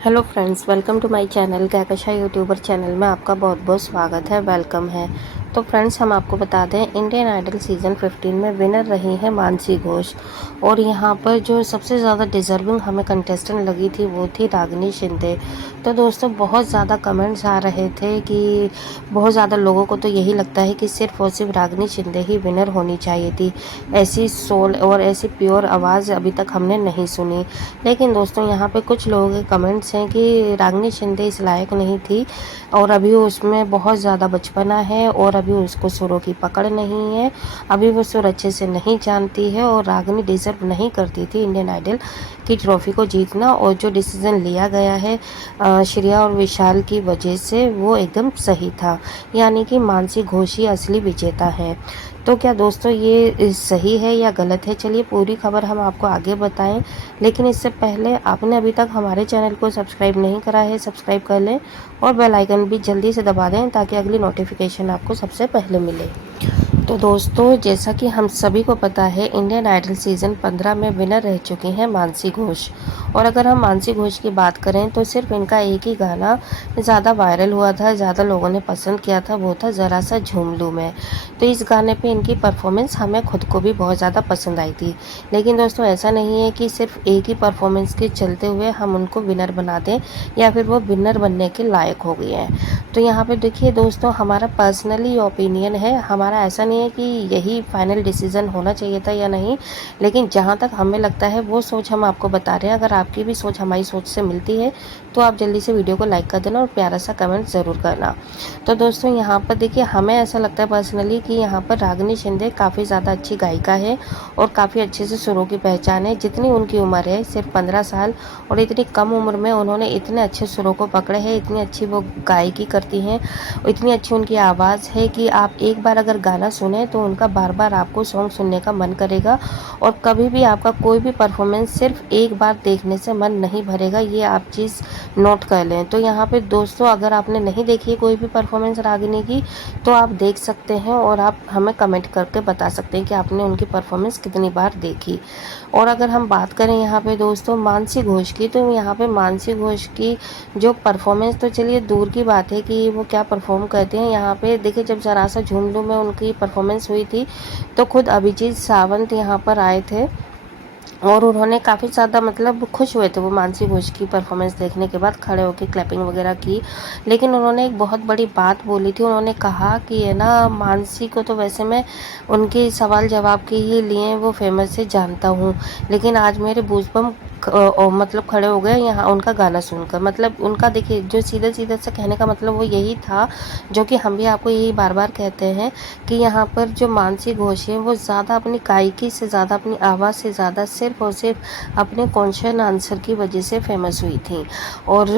Hello friends, welcome to my channel Kahkasha youtuber channel में आपका बहुत बहुत स्वागत है, वेलकम है। तो फ्रेंड्स, हम आपको बता दें इंडियन आइडल सीज़न 15 में विनर रही है मानसी घोष। और यहाँ पर जो सबसे ज़्यादा डिज़र्विंग हमें कंटेस्टेंट लगी थी वो थी रागिनी शिंदे। तो दोस्तों, बहुत ज़्यादा कमेंट्स आ रहे थे कि बहुत ज़्यादा लोगों को तो यही लगता है कि सिर्फ और सिर्फ रागिनी शिंदे ही विनर होनी चाहिए थी। ऐसी सोल और ऐसी प्योर आवाज़ अभी तक हमने नहीं सुनी। लेकिन दोस्तों, यहाँ पे कुछ लोगों के कमेंट्स हैं कि रागिनी शिंदे इस लायक नहीं थी और अभी उसमें बहुत ज़्यादा बचपना है और अभी उसको सुरों की पकड़ नहीं है, अभी वो सुर अच्छे से नहीं जानती है और रागिनी डिज़र्व नहीं करती थी इंडियन आइडल की ट्रॉफी को जीतना। और जो डिसीज़न लिया गया है श्रेया और विशाल की वजह से, वो एकदम सही था, यानी कि मानसी घोष ही असली विजेता है। तो क्या दोस्तों ये सही है या गलत है? चलिए पूरी खबर हम आपको आगे बताएं, लेकिन इससे पहले आपने अभी तक हमारे चैनल को सब्सक्राइब नहीं करा है, सब्सक्राइब कर लें और बेल आइकन भी जल्दी से दबा दें ताकि अगली नोटिफिकेशन आपको सबसे पहले मिले। तो दोस्तों, जैसा कि हम सभी को पता है, इंडियन आइडल सीज़न 15 में विनर रह चुकी हैं मानसी घोष। और अगर हम मानसी घोष की बात करें तो सिर्फ इनका एक ही गाना ज़्यादा वायरल हुआ था, ज़्यादा लोगों ने पसंद किया था, वो था ज़रा सा झूम लूँ मैं। तो इस गाने पे इनकी परफॉर्मेंस हमें खुद को भी बहुत ज़्यादा पसंद आई थी। लेकिन दोस्तों, ऐसा नहीं है कि सिर्फ एक ही परफॉर्मेंस के चलते हुए हम उनको विनर बना दें या फिर वो विनर बनने के लायक हो गए हैं। तो यहाँ पे देखिए दोस्तों, हमारा पर्सनली ओपिनियन है, हमारा ऐसा नहीं है कि यही फाइनल डिसीज़न होना चाहिए था या नहीं, लेकिन जहाँ तक हमें लगता है वो सोच हम आपको बता रहे हैं। अगर आपकी भी सोच हमारी सोच से मिलती है तो आप जल्दी से वीडियो को लाइक कर देना और प्यारा सा कमेंट ज़रूर करना। तो दोस्तों, यहाँ पर देखिए, हमें ऐसा लगता है पर्सनली कि यहाँ पर रागिनी शिंदे काफ़ी ज़्यादा अच्छी गायिका है और काफ़ी अच्छे से सुरों की पहचान है। जितनी उनकी उम्र है, सिर्फ 15 साल, और इतनी कम उम्र में उन्होंने इतने अच्छे सुरों को पकड़े हैं, इतनी अच्छी वो गायकी करती हैं, इतनी अच्छी उनकी आवाज़ है कि आप एक बार अगर गाना सुने तो उनका बार बार आपको सॉन्ग सुनने का मन करेगा और कभी भी आपका कोई भी परफॉर्मेंस सिर्फ एक बार देखने से मन नहीं भरेगा, ये आप चीज़ नोट कर लें। तो यहाँ पे दोस्तों, अगर आपने नहीं देखी है कोई भी परफॉर्मेंस रागिनी की तो आप देख सकते हैं और आप हमें कमेंट करके बता सकते हैं कि आपने उनकी परफॉर्मेंस कितनी बार देखी। और अगर हम बात करें यहाँ पे दोस्तों मानसी घोष की, तो यहाँ पे मानसी घोष की जो परफॉर्मेंस, तो चलिए दूर की बात है कि वो क्या परफॉर्म करते हैं। यहाँ पे देखिए, जब ज़रा सा झूम लूँ में उनकी परफॉर्मेंस हुई थी तो खुद अभिजीत सावंत यहाँ पर आए थे और उन्होंने काफ़ी ज़्यादा मतलब खुश हुए थे वो मानसी घोष की परफॉर्मेंस देखने के बाद, खड़े होकर क्लैपिंग वगैरह की। लेकिन उन्होंने एक बहुत बड़ी बात बोली थी, उन्होंने कहा कि ये ना, मानसी को तो वैसे मैं उनके सवाल जवाब के ही लिए वो फेमस से जानता हूँ, लेकिन आज मेरे गूज़बम्प मतलब खड़े हो गए यहाँ उनका गाना सुनकर। मतलब उनका देखिए, जो सीधे सीधे से कहने का मतलब वो यही था, जो कि हम भी आपको यही बार बार कहते हैं कि यहाँ पर जो मानसी घोष है वो ज़्यादा अपनी गायकी से ज़्यादा, अपनी आवाज़ से ज़्यादा सिर्फ और सिर्फ अपने क्वेश्चन आंसर की वजह से फेमस हुई थी। और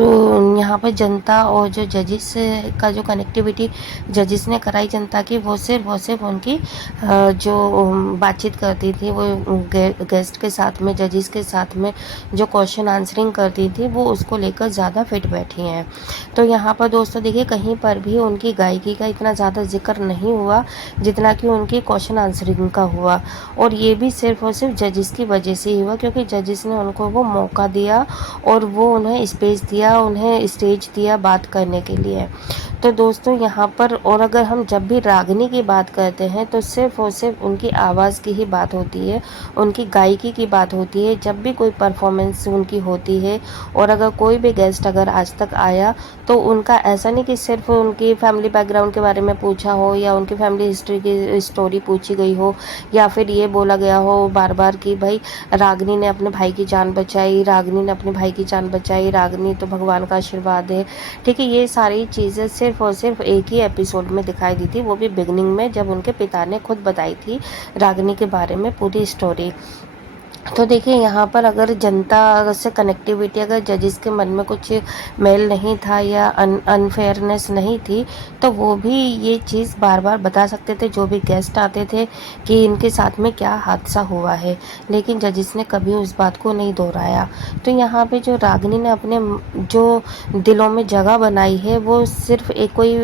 यहाँ पर जनता और जो जजिस का जो कनेक्टिविटी जजिस ने कराई जनता की, वो सिर्फ उनकी जो बातचीत करती थी वो गेस्ट के साथ में, जजिस के साथ में जो क्वेश्चन आंसरिंग करती थी, वो उसको लेकर ज़्यादा फिट बैठी हैं। तो यहाँ पर दोस्तों देखिए, कहीं पर भी उनकी गायकी का इतना ज़्यादा जिक्र नहीं हुआ जितना कि उनकी क्वेश्चन आंसरिंग का हुआ। और ये भी सिर्फ और सिर्फ जजिस की वजह से ही हुआ, क्योंकि जजिस ने उनको वो मौका दिया और वो उन्हें स्पेस दिया, उन्हें स्टेज दिया बात करने के लिए। तो दोस्तों यहाँ पर, और अगर हम जब भी रागिनी की बात करते हैं तो सिर्फ और सिर्फ उनकी आवाज़ की ही बात होती है, उनकी गायकी की बात होती है जब भी कोई परफॉर्मेंस उनकी होती है। और अगर कोई भी गेस्ट अगर आज तक आया तो उनका ऐसा नहीं कि सिर्फ उनकी फैमिली बैकग्राउंड के बारे में पूछा हो या उनकी फैमिली हिस्ट्री की स्टोरी पूछी गई हो या फिर ये बोला गया हो बार बार कि भाई रागिनी ने अपने भाई की जान बचाई, रागिनी ने अपने भाई की जान बचाई, रागिनी तो भगवान का आशीर्वाद है। ठीक है, ये सारी चीज़ें सिर्फ और सिर्फ एक ही एपिसोड में दिखाई दी थी, वो भी बिगनिंग में, जब उनके पिता ने खुद बताई थी रागिनी के बारे में पूरी स्टोरी। तो देखिए, यहाँ पर अगर जनता से कनेक्टिविटी, अगर जजिस के मन में कुछ मेल नहीं था या अनफेयरनेस नहीं थी, तो वो भी ये चीज़ बार बार बता सकते थे, जो भी गेस्ट आते थे, कि इनके साथ में क्या हादसा हुआ है। लेकिन जजिस ने कभी उस बात को नहीं दोहराया। तो यहाँ पे जो रागिनी ने अपने जो दिलों में जगह बनाई है, वो सिर्फ एक कोई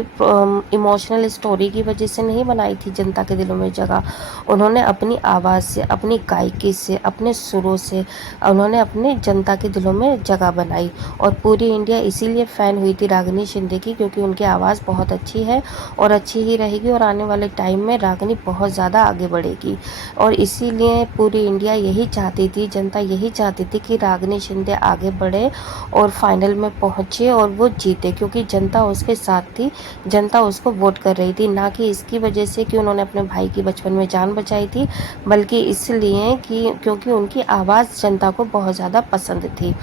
इमोशनल स्टोरी की वजह से नहीं बनाई थी जनता के दिलों में जगह। उन्होंने अपनी आवाज़ से, अपनी गायकी से, अपने सुरों से उन्होंने अपने जनता के दिलों में जगह बनाई और पूरी इंडिया इसीलिए फ़ैन हुई थी रागिनी शिंदे की, क्योंकि उनकी आवाज़ बहुत अच्छी है और अच्छी ही रहेगी और आने वाले टाइम में रागिनी बहुत ज़्यादा आगे बढ़ेगी। और इसीलिए पूरी इंडिया यही चाहती थी, जनता यही चाहती थी कि रागिनी शिंदे आगे बढ़े और फाइनल में पहुँचे और वो जीते, क्योंकि जनता उसके साथ थी, जनता उसको वोट कर रही थी, ना कि इसकी वजह से कि उन्होंने अपने भाई की बचपन में जान बचाई थी, बल्कि इसलिए कि क्योंकि उनकी आवाज़ जनता को बहुत ज़्यादा पसंद थी।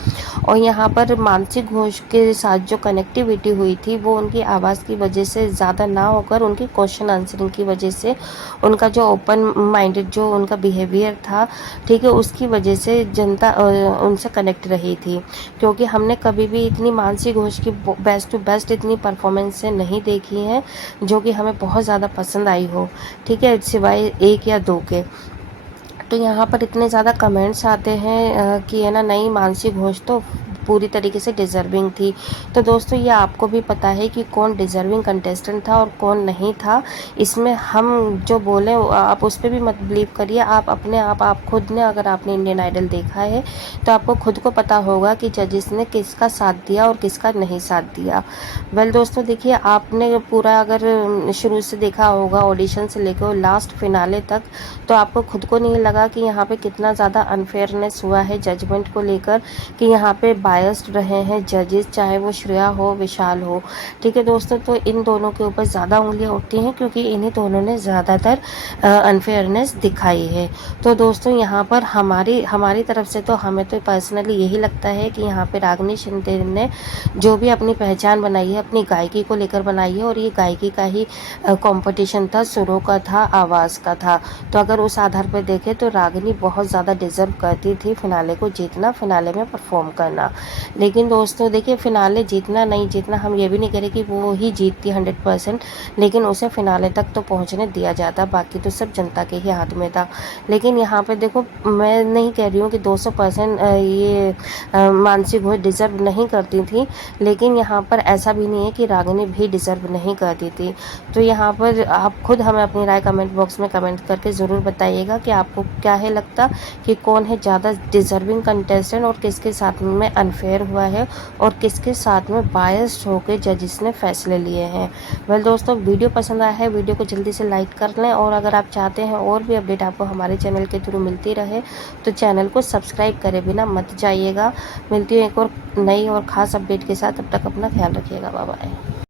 और यहाँ पर मानसी घोष के साथ जो कनेक्टिविटी हुई थी वो उनकी आवाज़ की वजह से ज़्यादा ना होकर उनकी क्वेश्चन आंसरिंग की वजह से, उनका जो ओपन माइंडेड जो उनका बिहेवियर था, ठीक है, उसकी वजह से जनता उनसे कनेक्ट रही थी। क्योंकि हमने कभी भी इतनी मानसी घोष की बेस्ट टू बेस्ट इतनी परफॉर्मेंस से नहीं देखी है जो कि हमें बहुत ज़्यादा पसंद आई हो, ठीक है, सिवाय 1 या 2 के। तो यहाँ पर इतने ज़्यादा कमेंट्स आते हैं कि है ना, नई मानसी घोष तो पूरी तरीके से डिज़र्विंग थी। तो दोस्तों ये आपको भी पता है कि कौन डिज़र्विंग कंटेस्टेंट था और कौन नहीं था। इसमें हम जो बोले आप उस पर भी मत बिलीव करिए, आप अपने आप खुद ने, अगर आपने इंडियन आइडल देखा है तो आपको खुद को पता होगा कि जजेस ने किसका साथ दिया और किसका नहीं साथ दिया। वेल दोस्तों देखिए, आपने पूरा अगर शुरू से देखा होगा ऑडिशन से लेकर लास्ट फिनाले तक, तो आपको खुद को नहीं लगा कि यहाँ पे कितना ज़्यादा अनफेयरनेस हुआ है जजमेंट को लेकर, कि यहाँ पे बायस्ड रहे हैं जजेस, चाहे वो श्रेया हो विशाल हो, ठीक है दोस्तों। तो इन दोनों के ऊपर ज़्यादा उंगलियां उठती हैं क्योंकि इन्हीं दोनों ने ज़्यादातर अनफेयरनेस दिखाई है। तो दोस्तों यहाँ पर हमारी तरफ से तो हमें तो पर्सनली यही लगता है कि यहाँ पे रागिनी शिंदे ने जो भी अपनी पहचान बनाई है अपनी गायकी को लेकर बनाई है, और ये गायकी का ही कंपटीशन था, सुरों का था, आवाज़ का था। तो अगर उस आधार पर देखें तो रागिनी बहुत ज़्यादा डिज़र्व करती थी फिनाले को जीतना, फिनाले में परफॉर्म करना। लेकिन दोस्तों देखिए, फिनाले जीतना नहीं जीतना, हम ये भी नहीं करें कि वो ही जीतती 100%, लेकिन उसे फिनाले तक तो पहुंचने दिया जाता, बाकी तो सब जनता के ही हाथ में था। लेकिन यहाँ पे देखो, मैं नहीं कह रही हूँ कि 200% ये मानसी घोष डिज़र्व नहीं करती थी, लेकिन यहाँ पर ऐसा भी नहीं है कि रागिनी भी डिज़र्व नहीं करती थी। तो यहाँ पर आप खुद हमें अपनी राय कमेंट बॉक्स में कमेंट करके ज़रूर बताइएगा कि आपको क्या है लगता कि कौन है ज़्यादा डिज़र्विंग कंटेस्टेंट और किसके साथ में अनफेयर हुआ है और किसके साथ में बायस्ड होकर जजेस ने फैसले लिए हैं। वेल दोस्तों, वीडियो पसंद आया है, वीडियो को जल्दी से लाइक कर लें, और अगर आप चाहते हैं और भी अपडेट आपको हमारे चैनल के थ्रू मिलती रहे तो चैनल को सब्सक्राइब करे बिना मत जाइएगा। मिलती हूँ एक और नई और ख़ास अपडेट के साथ, तब तक अपना ख्याल रखिएगा, बाय बाय।